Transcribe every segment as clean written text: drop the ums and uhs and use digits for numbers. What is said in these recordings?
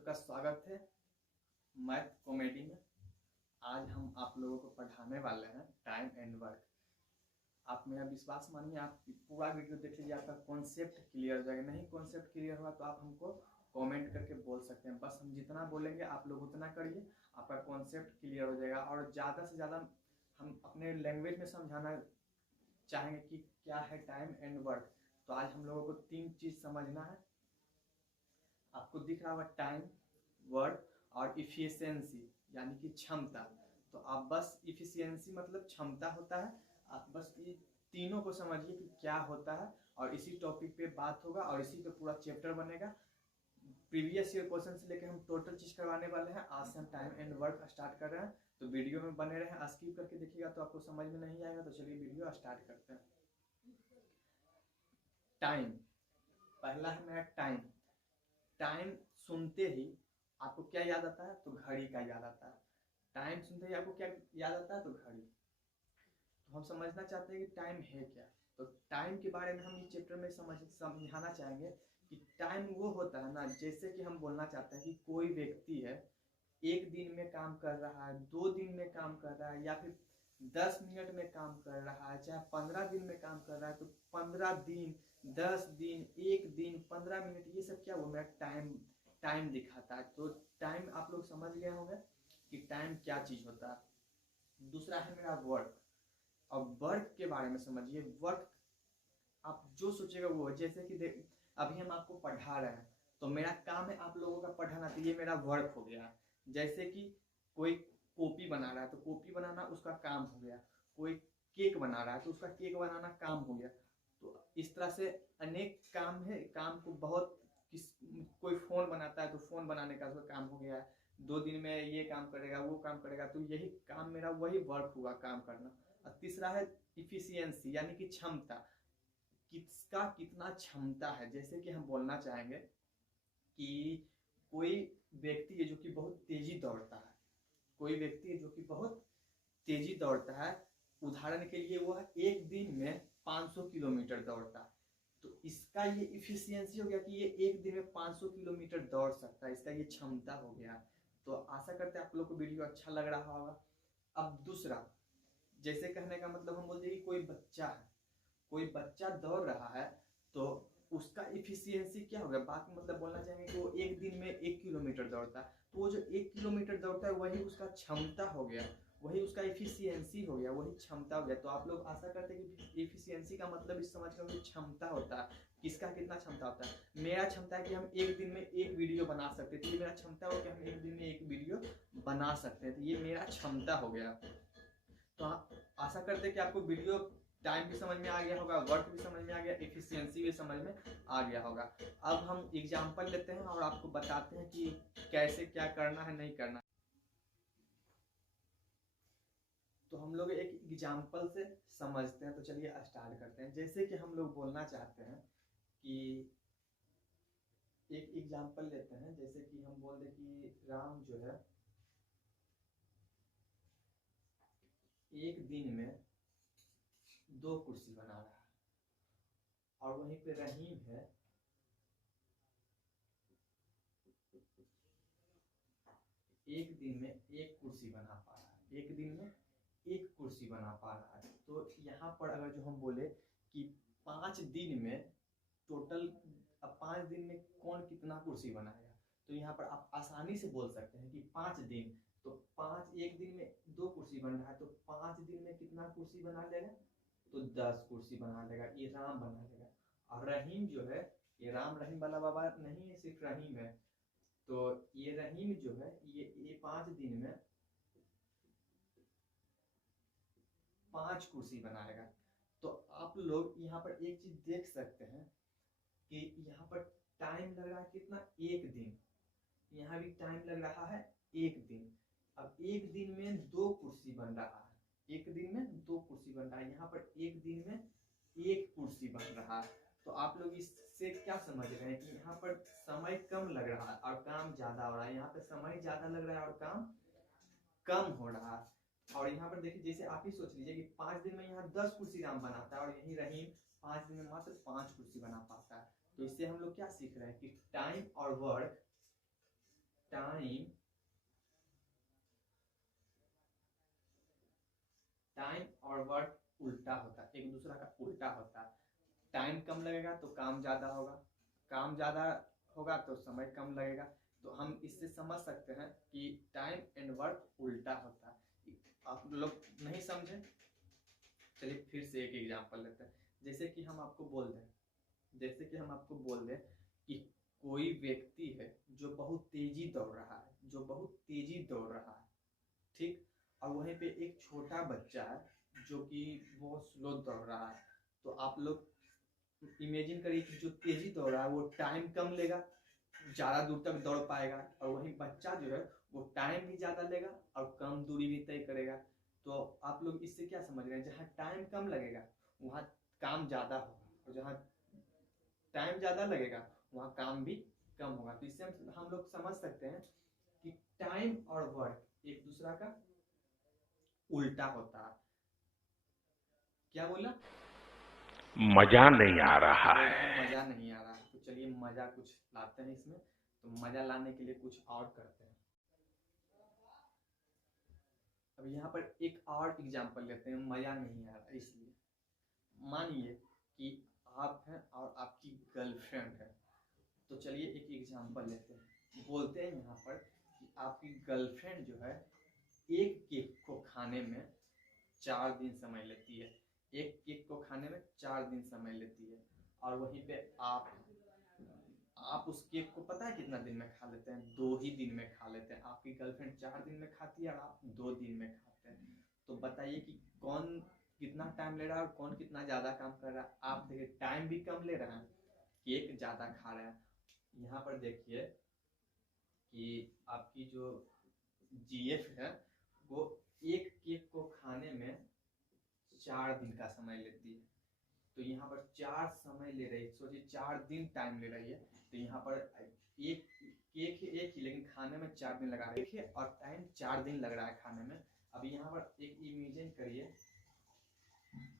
सबका स्वागत है मैथ कॉमेडी में। आज हम आप लोगों को पढ़ाने वाले हैं टाइम एंड वर्क। आप मेरा विश्वास मानिए, आप पूरा वीडियो देख लीजिए, आपका कॉन्सेप्ट क्लियर हो जाएगा। नहीं कॉन्सेप्ट क्लियर हुआ तो आप हमको कमेंट करके बोल सकते हैं। बस हम जितना बोलेंगे आप लोग उतना करिए, आपका कॉन्सेप्ट क्लियर हो जाएगा। और ज़्यादा से ज़्यादा हम अपने लैंग्वेज में समझाना चाहेंगे कि क्या है टाइम एंड वर्क। तो आज हम लोगों को 3 चीज़ समझना है। आपको दिख रहा होगा टाइम, वर्क और इफिशियंसी यानी कि क्षमता। तो आप बस इफिशियंसी मतलब क्षमता होता है, आप बस ये तीनों को समझिए कि क्या होता है और इसी टॉपिक पे बात होगा और इसी पे पूरा चैप्टर बनेगा। प्रीवियस ईयर क्वेश्चन से लेकर हम टोटल चीज करवाने वाले हैं। आज से हम टाइम एंड वर्क स्टार्ट कर रहे हैं, तो वीडियो में बने रहें। स्किप करके देखिएगा तो आपको समझ में नहीं आएगा। तो चलिए वीडियो स्टार्ट करते हैं। टाइम, पहला है मेरा टाइम। टाइम सुनते ही आपको क्या याद आता है? तो घड़ी का याद आता है। टाइम सुनते ही आपको क्या याद आता है? तो घड़ी। तो हम समझना चाहते हैं कि टाइम है क्या। तो टाइम के बारे में हम इस चैप्टर में समझाना चाहेंगे कि टाइम वो होता है ना, जैसे कि हम बोलना चाहते हैं कि कोई व्यक्ति है, 1 दिन में काम कर रहा है, 2 दिन में काम कर रहा है, या फिर 10 मिनट में काम कर रहा है, चाहे 15 दिन में काम कर रहा है। तो 15 दिन, 10 दिन, 1 दिन, 15 मिनट, ये सब क्या वो मेरा टाइम दिखाता है। तो टाइम आप लोग समझ गए होंगे कि टाइम क्या चीज होता है। दूसरा है मेरा वर्क। अब वर्क के बारे में समझिए। वर्क आप जो सोचेगा वो, जैसे कि अभी हम आपको पढ़ा रहे हैं तो मेरा काम है आप लोगों का पढ़ाना, तो ये मेरा वर्क हो गया। जैसे कि कोई कॉपी बना रहा है तो कॉपी बनाना उसका काम हो गया। कोई केक बना रहा है तो उसका केक बनाना काम हो गया। तो इस तरह से अनेक काम है। काम को बहुत कोई फोन बनाता है तो फोन बनाने का उसका काम हो गया। 2 दिन में ये काम करेगा, वो काम करेगा, तो यही काम मेरा वही वर्क हुआ, काम करना। और तीसरा है इफिशियंसी यानी कि क्षमता। किसका कितना क्षमता है। जैसे कि हम बोलना चाहेंगे कि कोई व्यक्ति है जो कि बहुत तेजी दौड़ता है। कोई व्यक्ति है जो कि बहुत तेजी दौड़ता है। उदाहरण के लिए वो 1 दिन में 500 किलोमीटर दौड़ता है। तो इसका ये इफिशियंसी हो गया कि ये 1 दिन में 500 किलोमीटर दौड़ सकता है। इसका ये क्षमता हो गया। तो आशा करते हैं आप लोग को वीडियो अच्छा लग रहा होगा। अब दूसरा, जैसे कहने का मतलब हम बोलते हैं कि कोई बच्चा है, कोई बच्चा दौड़ रहा है तो उसका इफिशियंसी क्या होगा। बात मतलब बोलना चाहेंगे कि वो 1 दिन में 1 किलोमीटर दौड़ता है, तो वो जो 1 किलोमीटर दौड़ता है वही उसका क्षमता हो गया, वही उसका इफिशियंसी हो गया, वही क्षमता हो गया। तो आप लोग आशा करते हैं कि इफिशियंसी का मतलब इस समझ कर क्षमता होता है। किसका कितना क्षमता होता है। मेरा क्षमता है कि हम 1 दिन में 1 वीडियो बना सकते हैं, तो ये मेरा क्षमता हो कि हम 1 दिन में 1 वीडियो बना सकते हैं, तो ये मेरा क्षमता हो गया। तो आशा करते हैं कि आपको वीडियो टाइम भी समझ में आ गया होगा, वर्क भी समझ में आ गया, एफिशिएंसी भी समझ में आ गया होगा। अब हम एग्जांपल लेते हैं और आपको बताते हैं कि कैसे क्या करना है, नहीं करना। तो हम लोग एक एग्जांपल से समझते हैं। तो चलिए स्टार्ट करते हैं। जैसे कि हम लोग बोलना चाहते हैं कि एक एग्जांपल लेते हैं। जैसे कि हम बोल दें कि राम जो है 1 दिन में 2 कुर्सी बना रहा है, और वहीं पे रहीम है 1 दिन में 1 कुर्सी बना पा रहा है। 1 दिन में 1 कुर्सी बना पा रहा है। तो यहाँ पर अगर जो हम बोले कि 5 दिन में टोटल, अब 5 दिन में कौन कितना कुर्सी बनाएगा, तो यहाँ पर आप आसानी से बोल सकते हैं कि 5 दिन, तो 1 दिन में 2 कुर्सी बन रहा है, तो 5 दिन में कितना कुर्सी बना लेगा, तो 10 कुर्सी बना लेगा। ये राम बना लेगा। और रहीम जो है, ये राम रहीम वाला बाबा नहीं है, सिर्फ रहीम है। तो ये रहीम जो है ये 5 दिन में 5 कुर्सी बनाएगा। तो आप लोग यहाँ पर एक चीज देख सकते हैं कि यहाँ पर टाइम लग रहा है कितना, 1 दिन। यहाँ भी टाइम लग रहा है 1 दिन। अब 1 दिन में 2 कुर्सी बन रहा है। 1 दिन में 2 कुर्सी बन रहा है। यहाँ पर 1 दिन में 1 कुर्सी बन रहा है। तो आप लोग इससे क्या समझ रहे हैं कि यहाँ पर समय कम लग रहा है और काम ज्यादा हो रहा है। यहाँ पे समय ज्यादा लग रहा है और काम कम हो रहा है। और यहाँ पर देखिए, जैसे आप ही सोच लीजिए कि 5 दिन में यहाँ 10 कुर्सी राम बनाता है और यही रहीम 5 दिन में मात्र 5 कुर्सी बना पाता है। तो इससे हम लोग क्या सीख रहे हैं कि टाइम और वर्क टाइम और वर्क उल्टा होता है, एक दूसरा का उल्टा होता है। टाइम कम लगेगा तो काम ज़्यादा होगा, काम ज़्यादा होगा तो समय कम लगेगा। तो हम इससे समझ सकते हैं कि टाइम एंड वर्क उल्टा होता है। आप लोग नहीं समझे, चलिए फिर से एक एग्जांपल लेते हैं। जैसे कि हम आपको बोल दें कि कोई व्यक्ति है जो बहुत तेजी दौड़ रहा है, ठीक, और वहीं पे एक छोटा बच्चा है जो कि बहुत स्लो दौड़ रहा है। तो आप लोग इमेजिन करिए कि जो तेजी दौड़ रहा है वो टाइम कम लेगा, ज़्यादा दूर तक दौड़ पाएगा, और वहीं बच्चा जो है वो टाइम भी ज़्यादा लेगा और कम दूरी भी तय करेगा। तो आप लोग इससे क्या समझ रहे हैं, जहाँ टाइम कम लगेगा वहाँ काम ज़्यादा होगा, और जहाँ टाइम ज़्यादा लगेगा वहाँ काम भी कम होगा। तो इससे हम लोग समझ सकते हैं कि टाइम और वर्क एक दूसरा का उल्टा होता है। क्या बोला? मजा नहीं आ रहा बोल रहा है। है मजा नहीं आ रहा है। तो चलिए मजा कुछ लाते हैं इसमें। तो मजा लाने के लिए कुछ और करते हैं। अब यहाँ पर एक और एग्जांपल लेते हैं, मजा नहीं आ रहा इसलिए। मानिए कि आप हैं और आपकी गर्लफ्रेंड है। तो चलिए एक एग्जांपल लेते हैं। बोलते हैं यहाँ पर कि आपकी गर्लफ्रेंड जो है एक केक को खाने में 4 दिन समय लेती है, एक केक को खाने में 4 दिन समय लेती है, और वहीं पे आप उस केक को पता है कितना दिन में खा लेते हैं? 2 ही दिन में खा लेते हैं। आपकी गर्लफ्रेंड 4 दिन में खाती है और आप 2 दिन में खाते हैं। तो बताइए कि कौन कितना टाइम ले रहा है और कौन कितना ज़्यादा काम कर रहा है। आप देखिए टाइम भी कम ले रहा है, केक ज़्यादा खा रहा है। यहाँ पर देखिए कि आपकी जो जीएफ है वो एक केक को खाने में 4 दिन का समय लेती है। तो यहाँ पर 4 समय ले रही है, सोचिए 4 दिन टाइम ले रही है। तो यहाँ पर एक केक एक ही, लेकिन खाने में 4 दिन लगा रही है और टाइम 4 दिन लग रहा है खाने में। अब यहाँ पर एक इमेजिन करिए,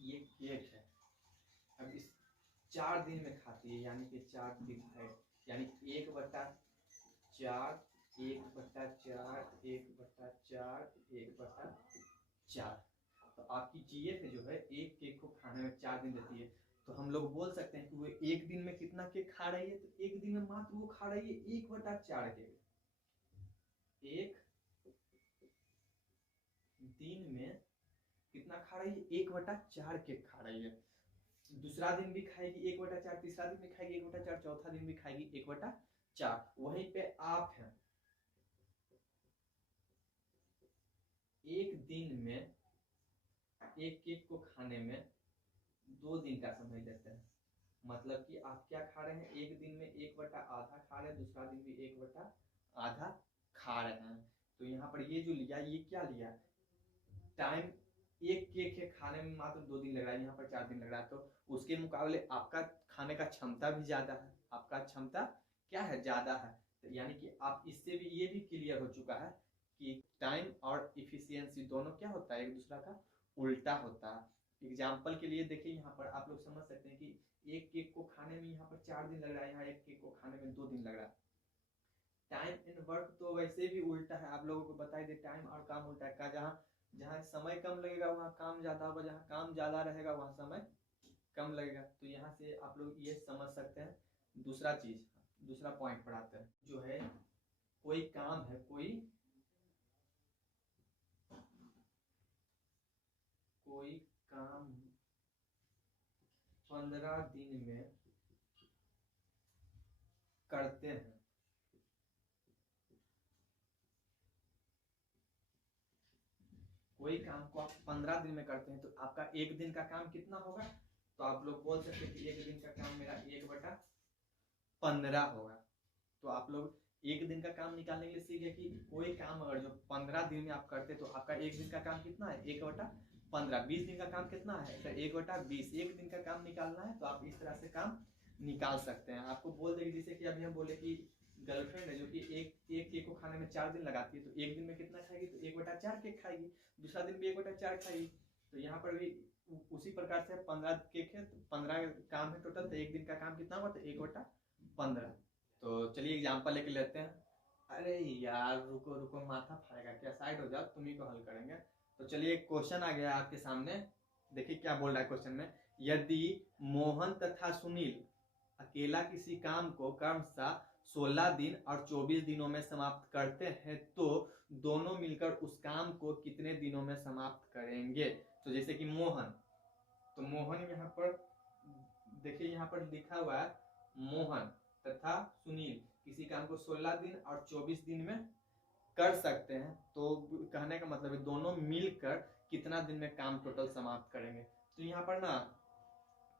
ये केक है, अब इस 4 दिन में खाती है, यानी कि 4 दिन है, यानी 1/4, 1/4, 1/4, 1/4। तो आपकी जीएफ जो है एक केक को खाने में 4 दिन लेती है। तो हम लोग बोल सकते हैं कि वो एक दिन में कितना केक खा रही है? तो एक दिन में मात्र वो खा रही है 1/4 केक। एक दिन में कितना खा रही है? 1/4 केक खा रही है। दूसरा दिन भी खाएगी 1/4, तीसरा दिन भी खाएगी 1/4, चौथा दिन भी खाएगी 1/4। वहीं पे आप हैं, एक दिन में एक केक को खाने में 2 दिन का समय लेते हैं। मतलब कि आप क्या खा रहे हैं? एक दिन में 1/2 खा रहे हैं, दूसरा दिन भी 1/2 खा रहे हैं। तो यहाँ पर ये जो लिया, ये क्या लिया? टाइम। एक केक है खाने में मात्र 2 दिन लग रहा है, यहाँ पर 4 दिन लग रहा है। तो उसके मुकाबले आपका खाने का क्षमता भी ज्यादा है, आपका क्षमता क्या है? ज्यादा है। तो यानी कि आप इससे भी ये भी क्लियर हो चुका है कि टाइम और इफिशियंसी दोनों क्या होता है? एक दूसरा का उल्टा होता है। एग्जाम्पल के लिए देखिए, यहाँ पर आप लोग समझ सकते हैं कि एक केक को खाने में यहाँ पर 4 दिन लग रहा है, यहाँ एक केक को खाने में 2 दिन लग रहा है। टाइम एंड वर्क तो वैसे भी उल्टा है, आप लोगों को बताई दे, टाइम और काम उल्टा है। जहाँ जहाँ समय कम लगेगा वहाँ काम ज्यादा होगा, जहाँ काम ज्यादा रहेगा वहाँ समय कम लगेगा। तो यहाँ से आप लोग ये समझ सकते हैं। दूसरा पॉइंट पढ़ाते हैं, जो है कोई काम है, कोई काम 15 दिन में करते हैं। कोई काम को आप 15 दिन में करते हैं, तो आपका एक दिन का काम कितना होगा? तो आप लोग बोल सकते हैं कि एक दिन का काम मेरा 1/15 होगा। तो आप लोग एक दिन का काम निकालने के लिए सीखे कि कोई काम अगर जो 15 दिन में आप करते तो आपका एक दिन का काम कितना है? 1/15। 20 दिन का काम कितना है? तो 1/20। एक दिन का काम निकालना है तो आप इस तरह से काम निकाल सकते हैं। आपको बोल देंगे, जैसे कि अभी हम बोले कि गर्लफ्रेंड है जो कि एक केक को खाने में 4 दिन लगाती है, तो एक दिन में कितना खाएगी? तो 1/4 केक खाएगी, दूसरा दिन भी 1/4 खाएगी। तो यहाँ पर भी उसी प्रकार से 15 केक है तो 15 काम है टोटल, तो एक दिन का काम कितना हुआ? तो 1/15। तो चलिए एग्जाम्पल लेके लेते हैं। अरे यार रुको रुको, माथा खाएगा क्या, साइड हो जाओ, तुम ही को हल करेंगे। तो चलिए एक क्वेश्चन आ गया आपके सामने, देखिए क्या बोल रहा है क्वेश्चन में। यदि मोहन तथा सुनील अकेला किसी काम को क्रमशः 16 दिन और 24 दिनों में समाप्त करते हैं तो दोनों मिलकर उस काम को कितने दिनों में समाप्त करेंगे। तो जैसे कि मोहन, तो मोहन यहाँ पर देखिए, यहाँ पर लिखा हुआ है मोहन तथा सुनील किसी काम को 16 दिन और 24 दिन में कर सकते हैं, तो कहने का मतलब है दोनों मिलकर कितना दिन में काम टोटल समाप्त करेंगे। तो यहाँ पर ना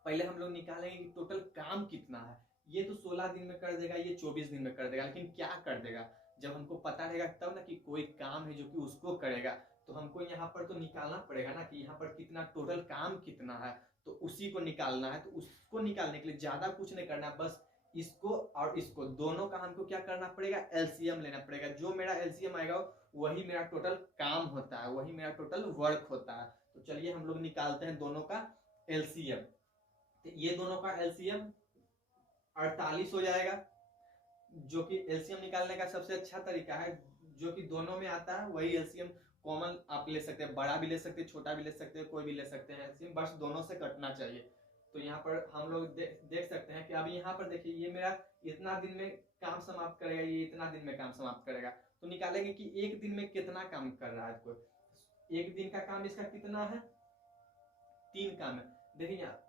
पहले हम लोग निकालेंगे कि टोटल काम कितना है। ये तो 16 दिन में कर देगा, ये 24 दिन में कर देगा, लेकिन क्या कर देगा जब हमको पता रहेगा तब ना कि कोई काम है जो कि उसको करेगा। तो हमको यहाँ पर तो निकालना पड़ेगा ना कि यहाँ पर कितना टोटल काम कितना है, तो उसी को निकालना है। तो उसको निकालने के लिए ज्यादा कुछ नहीं करना, बस इसको और इसको दोनों का हमको क्या करना पड़ेगा, एलसीएम लेना पड़ेगा। जो मेरा एलसीएम आएगा वही मेरा टोटल काम होता है, वही मेरा टोटल वर्क होता है। तो चलिए हम लोग निकालते हैं दोनों का एलसीएम। तो ये दोनों का एलसीएम 48 हो जाएगा, जो कि एलसीएम निकालने का सबसे अच्छा तरीका है, जो कि दोनों में आता है वही एलसीएम कॉमन आप ले सकते हैं, बड़ा भी ले सकते हैं, छोटा भी ले सकते हैं, कोई भी ले सकते हैं एलसीएम, बस दोनों से कटना चाहिए। तो यहाँ पर हम लोग देख सकते हैं कि अभी यहाँ पर देखिए ये मेरा इतना दिन में काम समाप्त करेगा, ये इतना दिन में काम समाप्त करेगा। तो निकालेंगे कि एक दिन में कितना काम कर रहा है कोई। एक दिन का काम इसका कितना है, 3 काम है। देखिए यहाँ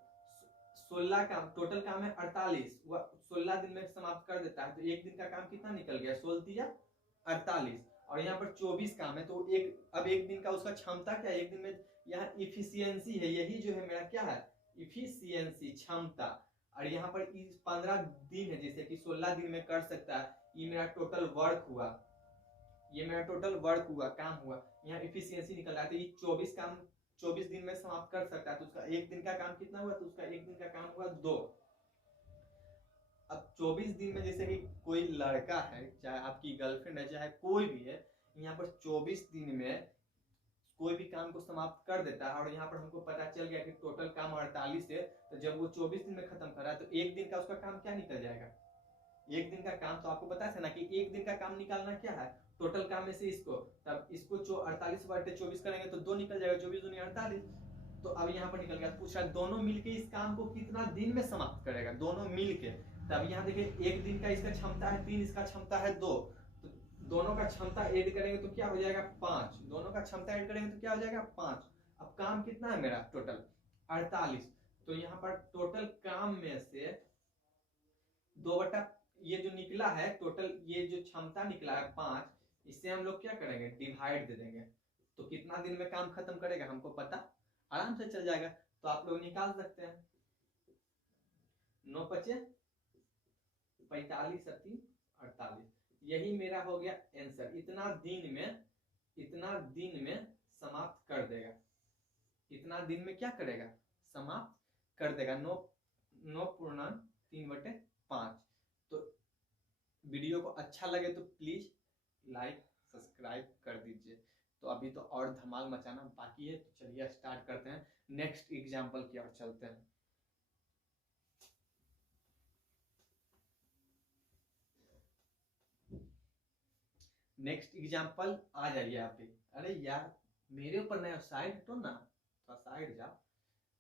16 काम, टोटल काम है 48, वह 16 दिन में समाप्त कर देता है। तो एक दिन का काम कितना निकल गया, 16 48, और यहाँ पर 24 काम है। तो अब एक दिन का उसका क्षमता क्या है, एक दिन में यहाँ इफिशियंसी है, यही जो है मेरा क्या है, इफिशियंसी, क्षमता। और यहाँ पर 15 दिन है, जैसे कि 16 दिन में कर सकता है, ये मेरा टोटल वर्क हुआ, ये मेरा टोटल वर्क हुआ, काम हुआ। यहाँ इफिशियंसी निकल रहा है, तो ये 24 काम 24 दिन में समाप्त कर सकता है। तो उसका एक दिन का काम कितना हुआ, तो उसका एक दिन का काम हुआ 2। अब 24 दिन में जैसे कि कोई लड़का है, चाहे आपकी गर्लफ्रेंड है, चाहे कोई भी है, यहाँ पर 24 दिन में कोई भी काम को समाप्त कर देता है। और यहाँ पर हमको पता चल गया कि टोटल काम 48 है, तो जब वो 24 दिन में खत्म कर रहा है तो एक दिन का उसका काम क्या निकल जाएगा, एक दिन का काम। तो आपको पता है ना कि एक दिन का काम निकालना क्या है, टोटल काम में से इसको, तब इसको 48/24 करेंगे तो 2 निकल जाएगा, 24 दूनी 48। तो अब यहाँ पर निकल गया। पूछ रहा है दोनों मिलके इस काम को कितना दिन में समाप्त करेगा, दोनों मिलके। तब यहाँ देखिए एक दिन का इसका क्षमता है 3, इसका क्षमता है 2, तो दोनों का क्षमता ऐड करेंगे तो क्या हो जाएगा 5, दोनों का क्षमता ऐड करेंगे तो क्या हो जाएगा 5। अब काम कितना है मेरा टोटल 48, तो यहाँ पर टोटल काम में से 2 ये जो निकला है टोटल, ये जो क्षमता निकला है 5, इससे हम लोग क्या करेंगे, डिवाइड दे देंगे। तो कितना दिन में काम खत्म करेगा हमको पता आराम से चल जाएगा। तो आप लोग निकाल सकते हैं, 9 × 5 = 45, 7 × 48, यही मेरा हो गया आंसर। इतना दिन में समाप्त कर देगा, इतना दिन में क्या करेगा, समाप्त कर देगा। 9.3/5। तो वीडियो को अच्छा लगे तो प्लीज लाइक सब्सक्राइब कर दीजिए। तो अभी तो और धमाल मचाना बाकी है, तो चलिए स्टार्ट करते हैं, नेक्स्ट एग्जाम्पल की ओर चलते हैं। नेक्स्ट एग्जाम्पल आ जाइए आप भी। अरे यार मेरे ऊपर नया साइड हटो ना, थोड़ा साइड जाओ।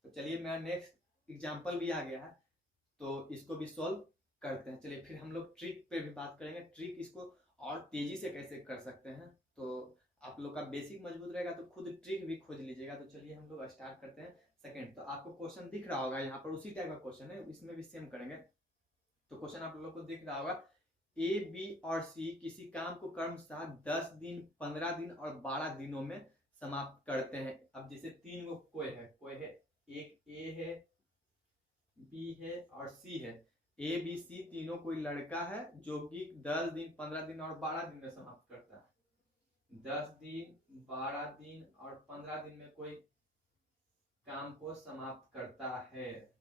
तो चलिए मेरा नेक्स्ट एग्जाम्पल भी आ गया है, तो इसको भी सॉल्व करते हैं। चलिए फिर हम लोग ट्रिक पे भी बात करेंगे, ट्रिक इसको और तेजी से कैसे कर सकते हैं। तो आप लोग का बेसिक मजबूत रहेगा तो खुद ट्रिक भी खोज लीजिएगा। तो चलिए हम लोग स्टार्ट करते हैं। सेकंड, तो आपको क्वेश्चन दिख रहा होगा यहाँ पर, उसी टाइप का क्वेश्चन है, इसमें भी सेम करेंगे। तो क्वेश्चन आप लोगों को दिख रहा होगा, ए बी और सी किसी काम को क्रमशः 10 दिन 15 दिन और 12 दिनों में समाप्त करते हैं। अब जैसे 3 गो कोई है, एक ए है, बी है और सी है। ए बी सी तीनों कोई लड़का है जो कि 10 दिन 15 दिन और 12 दिन में समाप्त करता है। 10 दिन 12 दिन और 15 दिन में कोई काम को समाप्त करता है।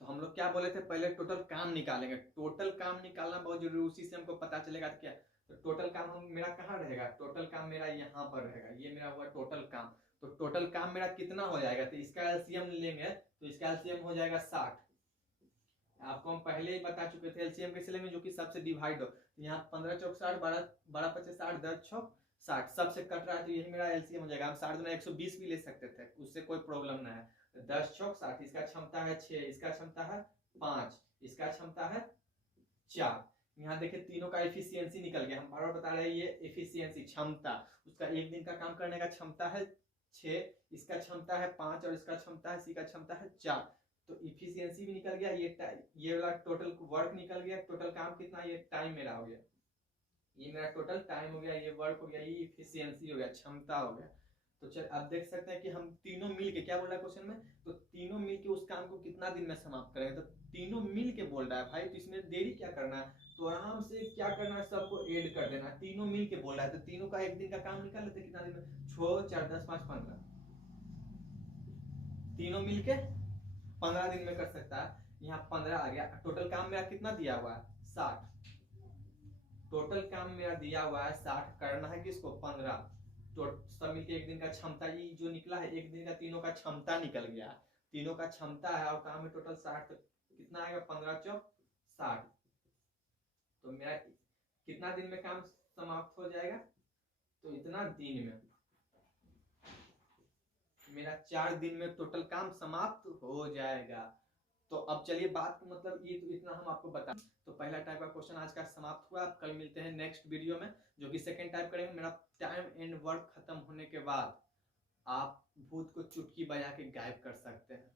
तो हम लोग क्या बोले थे, पहले टोटल काम निकालेंगे। टोटल काम निकालना बहुत जरूरी, उसी से हमको पता चलेगा क्या। तो टोटल काम मेरा कहाँ रहेगा, टोटल काम मेरा यहाँ पर रहेगा, ये मेरा हुआ टोटल काम। तो टोटल काम मेरा कितना हो जाएगा, तो इसका एलसीएम लेंगे तो इसका एलसीएम हो जाएगा 60। आपको हम पहले ही बता चुके थे एलसीएम कैसे लेंगे, जो कि सबसे डिवाइड हो। यहाँ 15 चौक 60, 12 25 60, 10 छौक 60, सबसे कट रहा है तो यही मेरा एलसीएम हो जाएगा। हम 60 गुना 120 भी ले सकते थे, उससे कोई प्रॉब्लम ना है। 10 चौक 60, इसका क्षमता है 6, इसका क्षमता है 5, इसका क्षमता है 4। यहाँ देखिए तीनों का एफिशिएंसी निकल गया। हम बार बार बता रहे हैं ये एफिशिएंसी क्षमता, उसका एक दिन का काम करने का क्षमता है 6, इसका क्षमता है 5 और इसका क्षमता है, सी का क्षमता है 4। तो इफिशियंसी भी निकल गया, ये वाला टोटल वर्क निकल गया, टोटल काम कितना, ये टाइम मेरा हो गया, ये मेरा टोटल टाइम हो गया, ये वर्क हो गया, ये इफिशियंसी हो गया, क्षमता हो गया। तो चल आप देख सकते हैं कि हम तीनों मिल के, क्या बोल रहा है क्वेश्चन में, तो तीनों मिल के उस काम को कितना दिन में समाप्त करेंगे, तो तीनों मिल के बोल रहा है भाई, तो इसमें देरी क्या करना है, तो आराम से क्या करना है, सबको ऐड कर देना। तीनों मिल के बोल रहा है तो तीनों का एक दिन का काम निकाल लेते, कितना दिन में, 6 4 10 5 15, तीनों मिल के 15 दिन में कर सकता है। यहाँ 15 आ गया। टोटल काम मेरा कितना दिया हुआ है, 60, टोटल काम मेरा दिया हुआ है 60, करना है किसको, 15, तो सब मिलके एक दिन का क्षमता, ये जो निकला है एक दिन का तीनों का क्षमता निकल गया, तीनों का क्षमता है और काम है टोटल 60, तो कितना आएगा, 15 चौक 60। तो मेरा कितना दिन में काम समाप्त हो जाएगा, तो इतना दिन में, मेरा 4 दिन में टोटल काम समाप्त हो जाएगा। तो अब चलिए बात मतलब ये तो इतना हम आपको बता, तो पहला टाइप का क्वेश्चन आज का समाप्त हुआ। अब कल मिलते हैं नेक्स्ट वीडियो में, जो कि सेकंड टाइप करेंगे। मेरा टाइम एंड वर्क खत्म होने के बाद आप भूत को चुटकी बजा के गायब कर सकते हैं।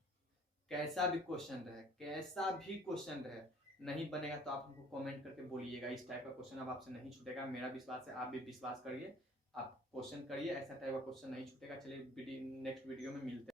कैसा भी क्वेश्चन रहे, कैसा भी क्वेश्चन रहे, नहीं बनेगा तो आप हमको कमेंट करके बोलिएगा। इस टाइप का क्वेश्चन अब आपसे नहीं छूटेगा, मेरा विश्वास है, आप भी विश्वास करिए, आप क्वेश्चन करिए, ऐसा टाइप का क्वेश्चन नहीं छूटेगा। चलिए नेक्स्ट वीडियो में मिलते हैं।